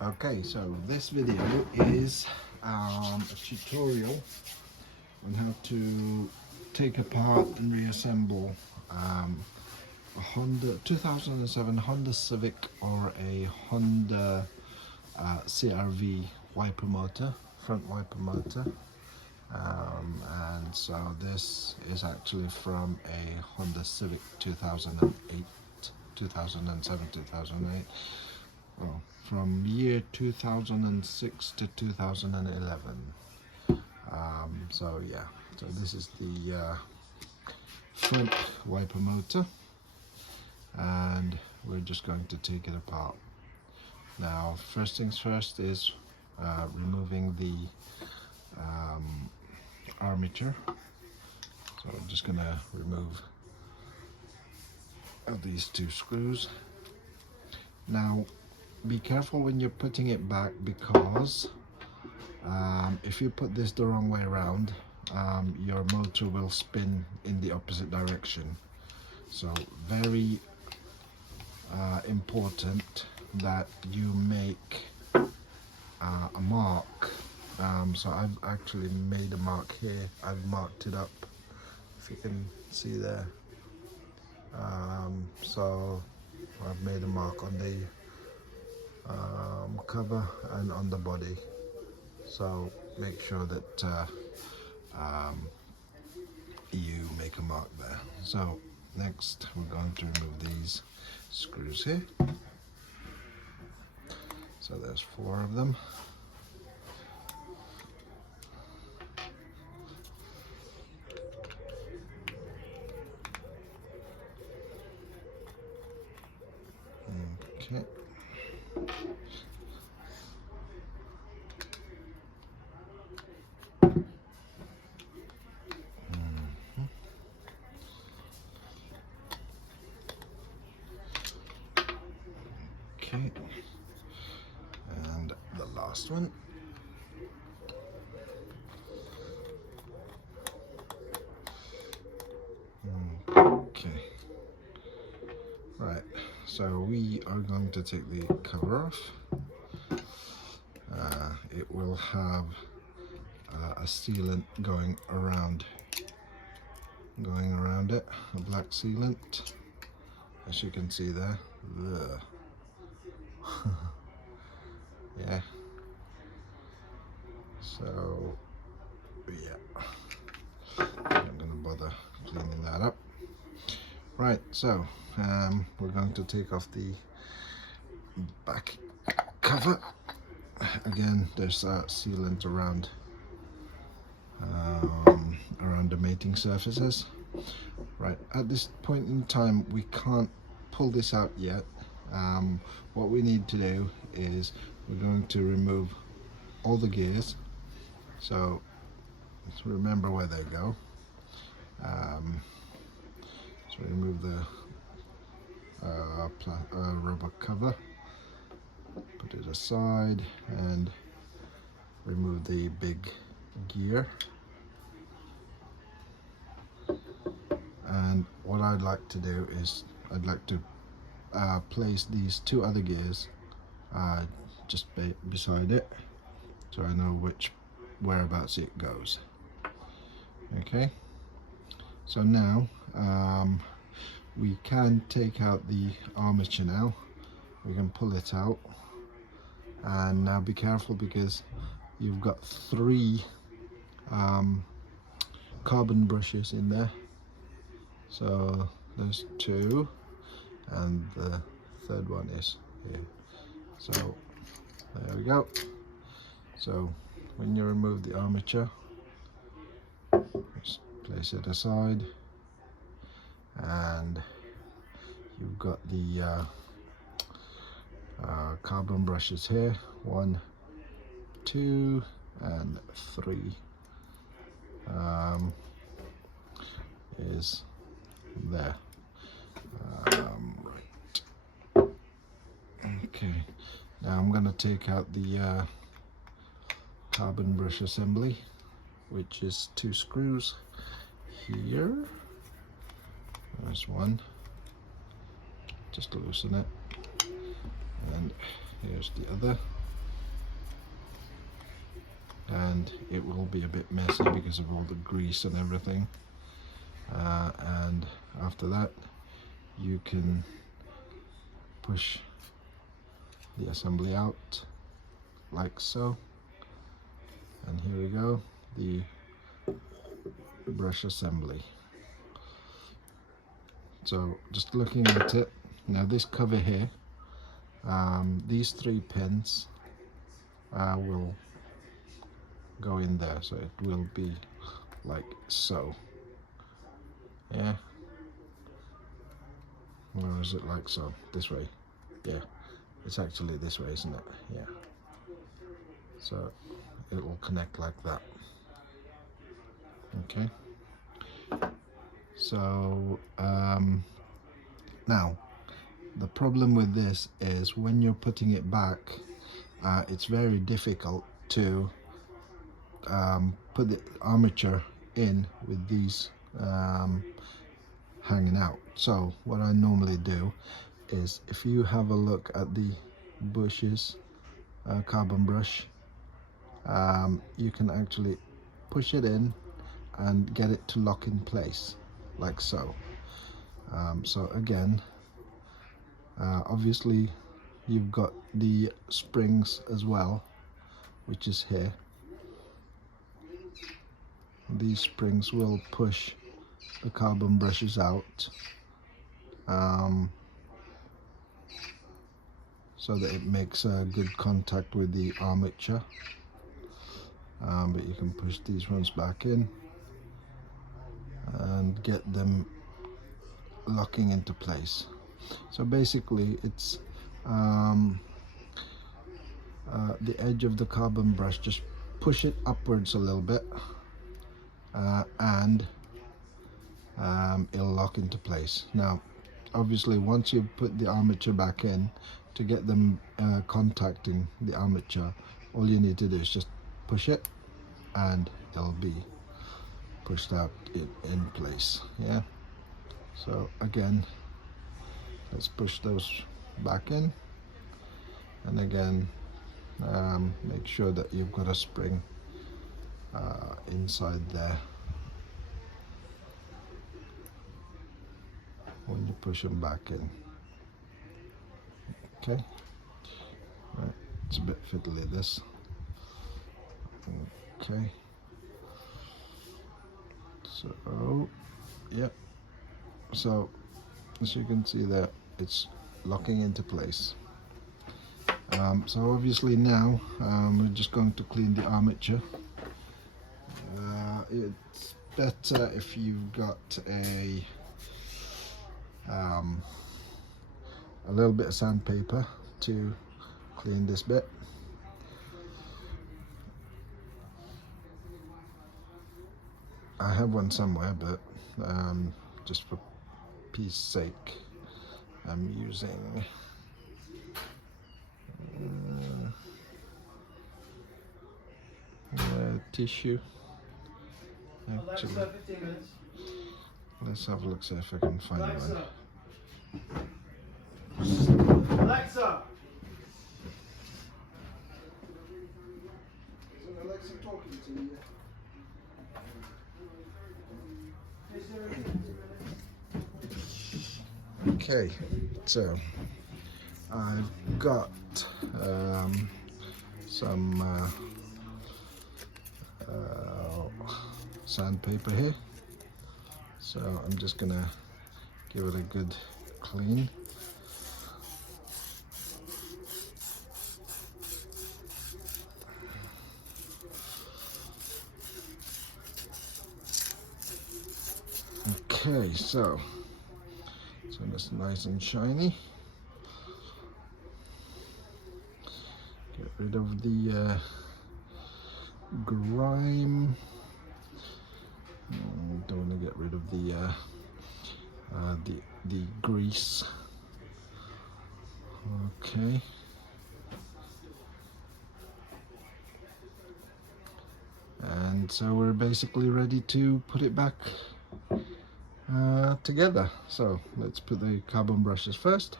Okay, so this video is a tutorial on how to take apart and reassemble a Honda 2007 Honda Civic or a Honda CR-V wiper motor, front wiper motor. And so this is actually from a Honda Civic 2008, 2007, 2008. Well, from year 2006 to 2011. So yeah, so this is the front wiper motor, and we're just going to take it apart. Now, first things first is removing the armature. So I'm just gonna remove these two screws. Now, be careful when you're putting it back, because if you put this the wrong way around, your motor will spin in the opposite direction. So very important that you make a mark. So I've actually made a mark here. I've marked it up, if you can see there. So I've made a mark on the cover and on the body, so make sure that you make a mark there. So next we're going to remove these screws here. So there's 4 of them. Okay. Okay, and the last one. Okay, right, so we are going to take the cover off. It will have a sealant going around it, a black sealant, as you can see there. Yeah, so yeah, I'm gonna bother cleaning that up. Right, so we're going to take off the back cover. Again, there's a sealant around the mating surfaces. Right, at this point in time we can't pull this out yet. What we need to do is we're going to remove all the gears, so let's remember where they go. So remove the rubber cover, put it aside, and remove the big gear. And what I'd like to do is I'd like to place these 2 other gears just beside it, so I know whereabouts it goes. Okay, so now we can take out the armature now. We can pull it out, and now be careful because you've got 3 carbon brushes in there. So there's 2, and the 3rd one is here. So there we go. So when you remove the armature, just place it aside, and you've got the carbon brushes here, 1, 2, and 3 is there. Right. Okay, now I'm going to take out the carbon brush assembly, which is 2 screws here. There's 1, just to loosen it, and here's the other. and it will be a bit messy because of all the grease and everything. And after that, you can push the assembly out like so, and here we go, the brush assembly. So just looking at it now, this cover here, these 3 pins will go in there, so it will be like so. Yeah, or is it like so? This way? Yeah, it's actually this way, isn't it? Yeah. So it will connect like that. Okay. So now the problem with this is when you're putting it back, it's very difficult to put the armature in with these hanging out. So what I normally do is, if you have a look at the bushes carbon brush, you can actually push it in and get it to lock in place like so. So again, obviously you've got the springs as well, which is here. These springs will push the carbon brushes out, so that it makes a good contact with the armature. But you can push these ones back in and get them locking into place. So basically it's the edge of the carbon brush, just push it upwards a little bit, and it'll lock into place. Now obviously once you put the armature back in, to get them contacting the armature, all you need to do is just push it and they'll be pushed out in place. Yeah, so again, let's push those back in, and again, make sure that you've got a spring inside there when you push them back in. Okay, right. It's a bit fiddly, this. Okay, so yeah, so as you can see there, it's locking into place. So obviously now we're just going to clean the armature. It's better if you've got a little bit of sandpaper to clean this bit. I have one somewhere, but just for peace sake, I'm using tissue. Actually, let's have a look, see if I can find one. Alexa! Isn't Alexa talking to you? Okay, so I've got some sandpaper here, so I'm just gonna give it a good clean. Okay, so it's nice and shiny. Get rid of the grime. Don't want to get rid of the grease. Okay. And so we're basically ready to put it back together. So let's put the carbon brushes first,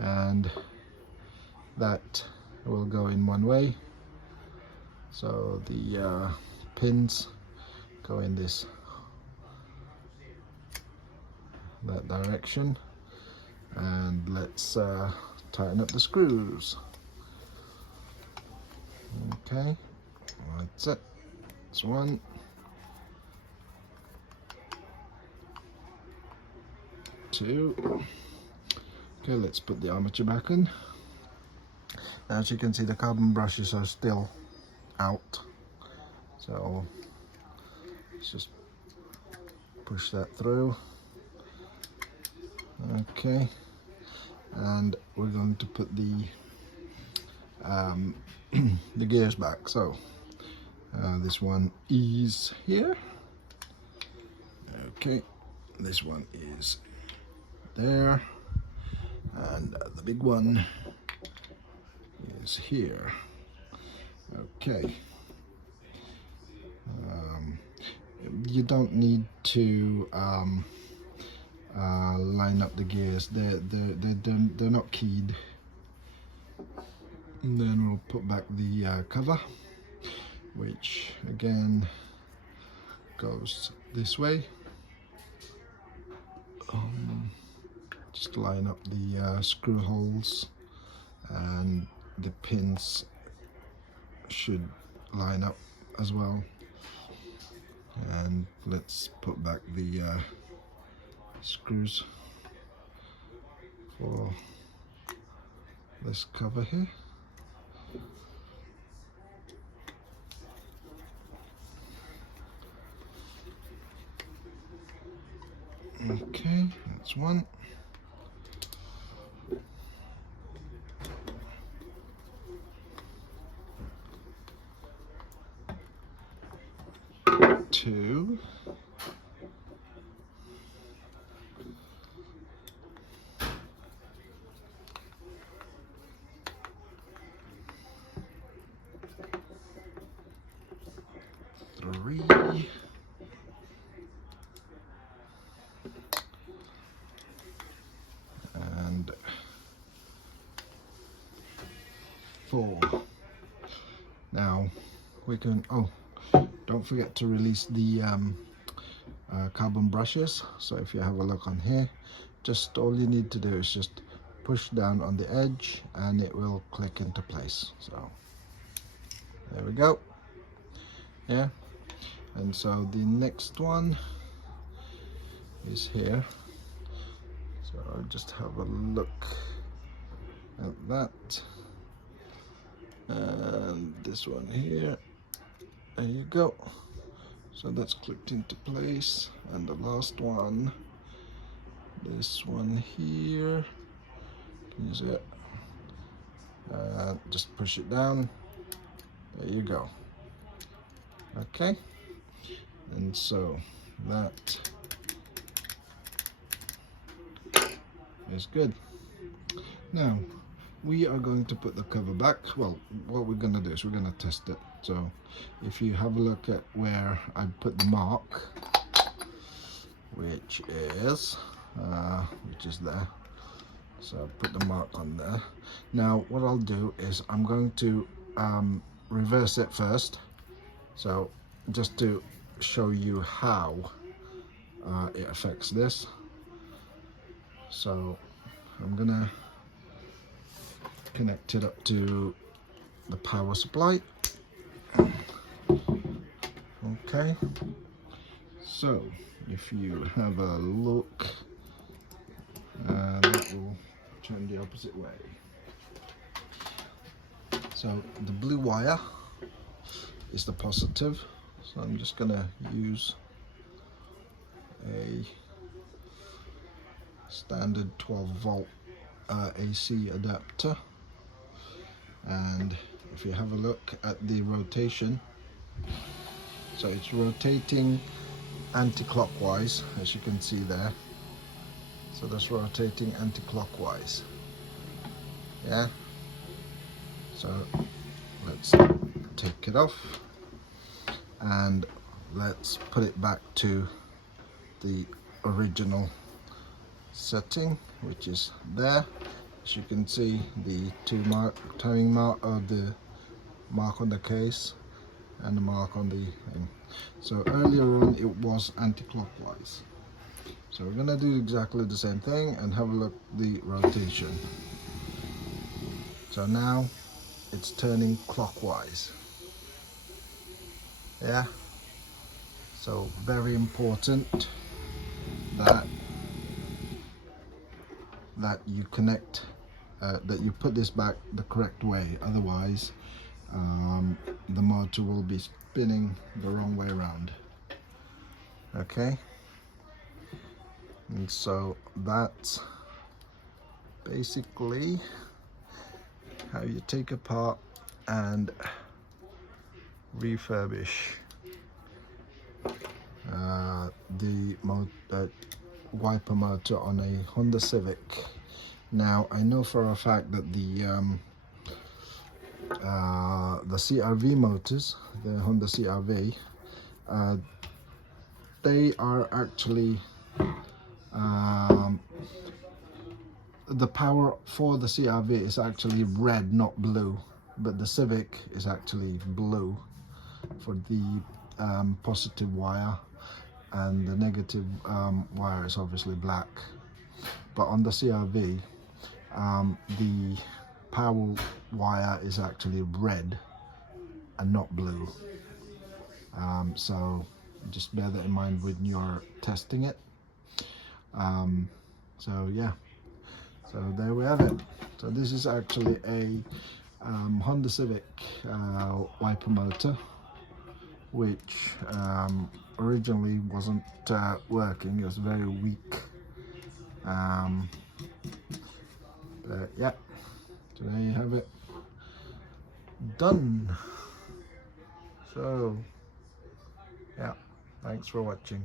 and that will go in one way, So the pins go in that direction, and let's tighten up the screws. Okay, that's it. That's one. Two. Okay, let's put the armature back in. As you can see, the carbon brushes are still out, so let's just push that through. Okay, and we're going to put the the gears back. So this one is here. Okay, this one is there, and the big one is here. Okay, you don't need to line up the gears. They're not keyed. And then we'll put back the cover, which again goes this way. Just line up the screw holes, and the pins should line up as well. And let's put back the screws for this cover here. Okay, that's one. Two. Three. And four. Now we can, don't forget to release the carbon brushes. So if you have a look on here, just all you need to do is just push down on the edge and it will click into place. So there we go. Yeah, and so the next one is here. So I'll just have a look at that. And this one here, there you go. So that's clicked into place. And the last one, this one here, can you see it? Just push it down, there you go. Okay, and so that is good. Now we are going to put the cover back. Well, what we're going to do is we're going to test it. So if you have a look at where I put the mark, which is there, so put the mark on there. Now what I'll do is I'm going to reverse it first, so just to show you how it affects this. So I'm gonna connect it up to the power supply. Okay, so if you have a look, that will turn the opposite way. So the blue wire is the positive, so I'm just gonna use a standard 12-volt AC adapter, and if you have a look at the rotation, so it's rotating anti-clockwise, as you can see there. So that's rotating anti-clockwise. Yeah, so let's take it off and let's put it back to the original setting, which is there. As you can see, the timing mark, or the mark on the case and the mark on the thing. So earlier on it was anti-clockwise. So we're gonna do exactly the same thing and have a look at the rotation. So now it's turning clockwise. Yeah. So very important that you connect, that you put this back the correct way. Otherwise, the motor will be spinning the wrong way around. Okay. And so that's basically how you take apart and refurbish the wiper motor on a Honda Civic. Now I know for a fact that the CR-V motors, the Honda CR-V, they are actually the power for the CR-V is actually red, not blue, but the Civic is actually blue for the positive wire, and the negative wire is obviously black. But on the CR-V, the power wire is actually red and not blue. So just bear that in mind when you're testing it. So yeah, so there we have it. So this is actually a Honda Civic wiper motor, which originally wasn't working. It was very weak. But yeah, so there you have it, done. So yeah, thanks for watching.